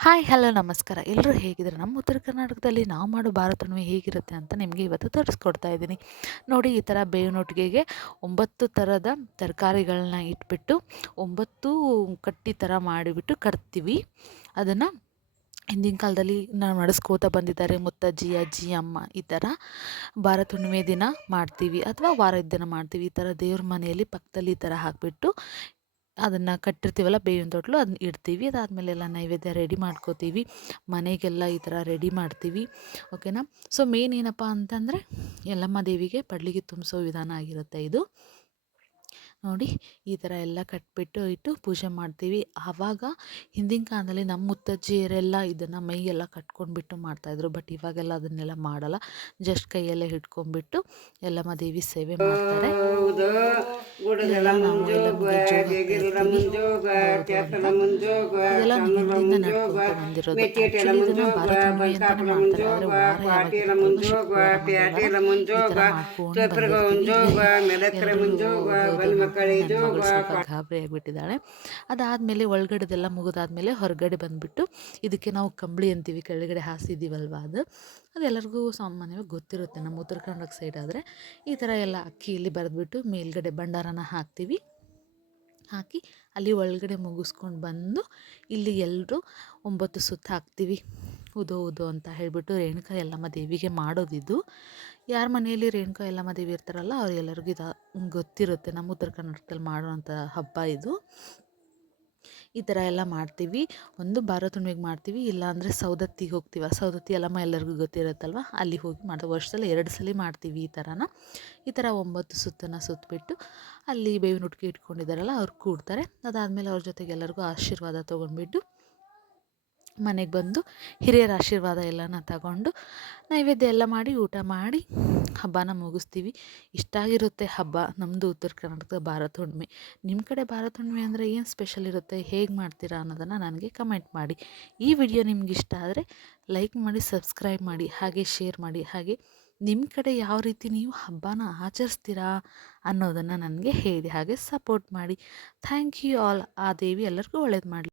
Hi, hello, ನಮಸ್ಕಾರ. ಎಲ್ಲರೂ ಹೇಗಿದ್ದಾರೆ? ನಮ್ಮ ಉತ್ತರ ಕರ್ನಾಟಕದಲ್ಲಿ ನಾವು ಮಾಡೋ ಭಾರತ ಹುಣ್ಣಿಮೆ ಹೇಗಿರುತ್ತೆ ಅಂತ ನಿಮಗೆ ಇವತ್ತು ತೋರಿಸ್ಕೊಡ್ತಾ ಇದ್ದೀನಿ. ನೋಡಿ, ಈ ಥರ ಬೇವಿನೊಟ್ಟಿಗೆಗೆ ಒಂಬತ್ತು ಥರದ ತರಕಾರಿಗಳನ್ನ ಇಟ್ಬಿಟ್ಟು ಒಂಬತ್ತು ಕಟ್ಟಿ ಥರ ಮಾಡಿಬಿಟ್ಟು ಕಟ್ತೀವಿ. ಅದನ್ನು ಹಿಂದಿನ ಕಾಲದಲ್ಲಿ ನಾವು ನಡೆಸ್ಕೋತಾ ಬಂದಿದ್ದಾರೆ. ಮುತ್ತಜ್ಜಿ ಅಜ್ಜಿ ಅಮ್ಮ ಈ ಥರ ಭಾರತ ಹುಣ್ಣಿಮೆ ದಿನ ಮಾಡ್ತೀವಿ ಅಥವಾ ವಾರದ ದಿನ ಮಾಡ್ತೀವಿ. ಈ ಥರ ದೇವ್ರ ಮನೆಯಲ್ಲಿ ಪಕ್ಕದಲ್ಲಿ ಈ ಥರ ಹಾಕಿಬಿಟ್ಟು ಅದನ್ನು ಕಟ್ಟಿರ್ತೀವಲ್ಲ ಬೇವಿನ ತೊಟ್ಲು ಅದನ್ನ ಇಡ್ತೀವಿ. ಅದಾದಮೇಲೆ ಎಲ್ಲ ನೈವೇದ್ಯ ರೆಡಿ ಮಾಡ್ಕೋತೀವಿ. ಮನೆಗೆಲ್ಲ ಈ ಥರ ರೆಡಿ ಮಾಡ್ತೀವಿ. ಓಕೆನಾ ಸೊ ಮೇನ್ ಏನಪ್ಪ ಅಂತಂದರೆ, ಯಲ್ಲಮ್ಮ ದೇವಿಗೆ ಪಡ್ಲಿಗೆ ತುಂಬಿಸೋ ವಿಧಾನ ಆಗಿರುತ್ತೆ ಇದು. ನೋಡಿ ಈ ಥರ ಎಲ್ಲ ಕಟ್ಬಿಟ್ಟು ಇಟ್ಟು ಪೂಜೆ ಮಾಡ್ತೀವಿ. ಆವಾಗ ಹಿಂದಿನ ಕಾಲದಲ್ಲಿ ನಮ್ಮ ಮುತ್ತಜ್ಜಿಯರೆಲ್ಲ ಇದನ್ನು ಮೈಯೆಲ್ಲ ಕಟ್ಕೊಂಡ್ಬಿಟ್ಟು ಮಾಡ್ತಾಯಿದ್ರು. ಬಟ್ ಇವಾಗೆಲ್ಲ ಅದನ್ನೆಲ್ಲ ಮಾಡಲ್ಲ. ಜಸ್ಟ್ ಕೈಯಲ್ಲೇ ಹಿಡ್ಕೊಂಡ್ಬಿಟ್ಟು ಎಲ್ಲಮ್ಮ ದೇವಿ ಸೇವೆ ಮಾಡ್ತಾರೆ. ಇದೆಲ್ಲ ಮುಂಜೋಗ ಹಿಂದಿನಿಂದ ನಡ್ಕೊಂತ ಬಂದಿರೋದು ಆ್ಯಕ್ಚುಲಿ ಇದನ್ನು ಭಾರತ ಹುಣ್ಣಿಮೆ ಅಂತಾನೆ ಮಾಡ್ತಾರೆ. ಆದರೆ ವಾರ ಯಾವಾಗ ಸ್ವಲ್ಪ ಗಾಬರಿ ಆಗಿಬಿಟ್ಟಿದ್ದಾಳೆ. ಅದಾದಮೇಲೆ ಒಳಗಡೆದೆಲ್ಲ ಮುಗಿದಾದ್ಮೇಲೆ ಹೊರಗಡೆ ಬಂದುಬಿಟ್ಟು ಇದಕ್ಕೆ ನಾವು ಕಂಬಳಿ ಅಂತೀವಿ ಕೆಳಗಡೆ ಹಾಸಿದ್ದೀವಲ್ವ ಅದು. ಅದೆಲ್ಲರಿಗೂ ಸಾಮಾನ್ಯವಾಗಿ ಗೊತ್ತಿರುತ್ತೆ. ನಮ್ಮ ಉತ್ತರ ಕನ್ನಡ ಸೈಡ್ ಆದರೆ ಈ ಥರ ಎಲ್ಲ ಅಕ್ಕಿಯಲ್ಲಿ ಬರೆದ್ಬಿಟ್ಟು ಮೇಲ್ಗಡೆ ಭಂಡಾರನ ಹಾಕ್ತೀವಿ. ಹಾಕಿ ಅಲ್ಲಿ ಒಳಗಡೆ ಮುಗಿಸ್ಕೊಂಡು ಬಂದು ಇಲ್ಲಿ ಎಲ್ಲರೂ ಒಂಬತ್ತು ಸುತ್ತ ಹಾಕ್ತೀವಿ. ಉದೋ ಉದೋ ಅಂತ ಹೇಳಿಬಿಟ್ಟು ರೇಣುಕಾ ಯಲ್ಲಮ್ಮ ದೇವಿಗೆ ಮಾಡೋದಿದ್ದು ಯಾರ ಮನೆಯಲ್ಲಿ ರೇಣುಕಾ ಯಲ್ಲಮ್ಮ ದೇವಿ ಇರ್ತಾರಲ್ಲ ಅವ್ರಿಗೆಲ್ಲರಿಗೂ ಇದು ಗೊತ್ತಿರುತ್ತೆ. ನಮ್ಮ ಉತ್ತರ ಕರ್ನಾಟಕದಲ್ಲಿ ಮಾಡುವಂಥ ಹಬ್ಬ ಇದು. ಈ ಥರ ಎಲ್ಲ ಮಾಡ್ತೀವಿ. ಒಂದು ಭಾರತ ಹುಣ್ಣಿಮೆಗೆ ಮಾಡ್ತೀವಿ, ಇಲ್ಲಾಂದರೆ ಸೌದತ್ತಿಗೆ ಹೋಗ್ತೀವಿ. ಸೌದತ್ತಿ ಎಲ್ಲಮ್ಮ ಎಲ್ಲರಿಗೂ ಗೊತ್ತಿರುತ್ತಲ್ವ? ಅಲ್ಲಿ ಹೋಗಿ ಮಾಡ್ತೀವಿ. ವರ್ಷದಲ್ಲಿ ಎರಡು ಸಲ ಮಾಡ್ತೀವಿ ಈ ಥರನ. ಈ ಥರ ಒಂಬತ್ತು ಸುತ್ತನ್ನು ಸುತ್ತಬಿಟ್ಟು ಅಲ್ಲಿ ಬೇವಿನ ಉಟ್ಕೆ ಇಟ್ಕೊಂಡಿದ್ದಾರಲ್ಲ, ಅವ್ರು ಕೂಡ್ತಾರೆ. ಅದಾದಮೇಲೆ ಅವ್ರ ಜೊತೆಗೆ ಎಲ್ಲರಿಗೂ ಆಶೀರ್ವಾದ ತೊಗೊಂಡ್ಬಿಟ್ಟು ಮನೆಗೆ ಬಂದು ಹಿರಿಯರ ಆಶೀರ್ವಾದ ಎಲ್ಲನ ತಗೊಂಡು ನೈವೇದ್ಯ ಎಲ್ಲ ಮಾಡಿ ಊಟ ಮಾಡಿ ಹಬ್ಬನ ಮುಗಿಸ್ತೀವಿ. ಇಷ್ಟಾಗಿರುತ್ತೆ ಹಬ್ಬ. ನಮ್ಮದು ಉತ್ತರ ಕರ್ನಾಟಕದ ಭಾರತ ಹುಣ್ಣಿಮೆ ನಿಮ್ಮ ಕಡೆ ಭಾರತ ಹುಣ್ಣಿಮೆ ಅಂದರೆ ಏನು ಸ್ಪೆಷಲ್ ಇರುತ್ತೆ? ಹೇಗೆ ಮಾಡ್ತೀರಾ ಅನ್ನೋದನ್ನು ನನಗೆ ಕಮೆಂಟ್ ಮಾಡಿ. ಈ ವಿಡಿಯೋ ನಿಮ್ಗೆ ಇಷ್ಟ ಆದರೆ ಲೈಕ್ ಮಾಡಿ ಸಬ್ಸ್ಕ್ರೈಬ್ ಮಾಡಿ, ಹಾಗೆ ಶೇರ್ ಮಾಡಿ, ಹಾಗೆ ನಿಮ್ಮ ಕಡೆ ಯಾವ ರೀತಿ ನೀವು ಹಬ್ಬನ ಆಚರಿಸ್ತೀರಾ ಅನ್ನೋದನ್ನು ನನಗೆ ಹೇಳಿ, ಹಾಗೆ ಸಪೋರ್ಟ್ ಮಾಡಿ. ಥ್ಯಾಂಕ್ ಯು ಆಲ್ ಆ ದೇವಿ ಎಲ್ಲರಿಗೂ ಒಳ್ಳೇದು ಮಾಡಲಿ.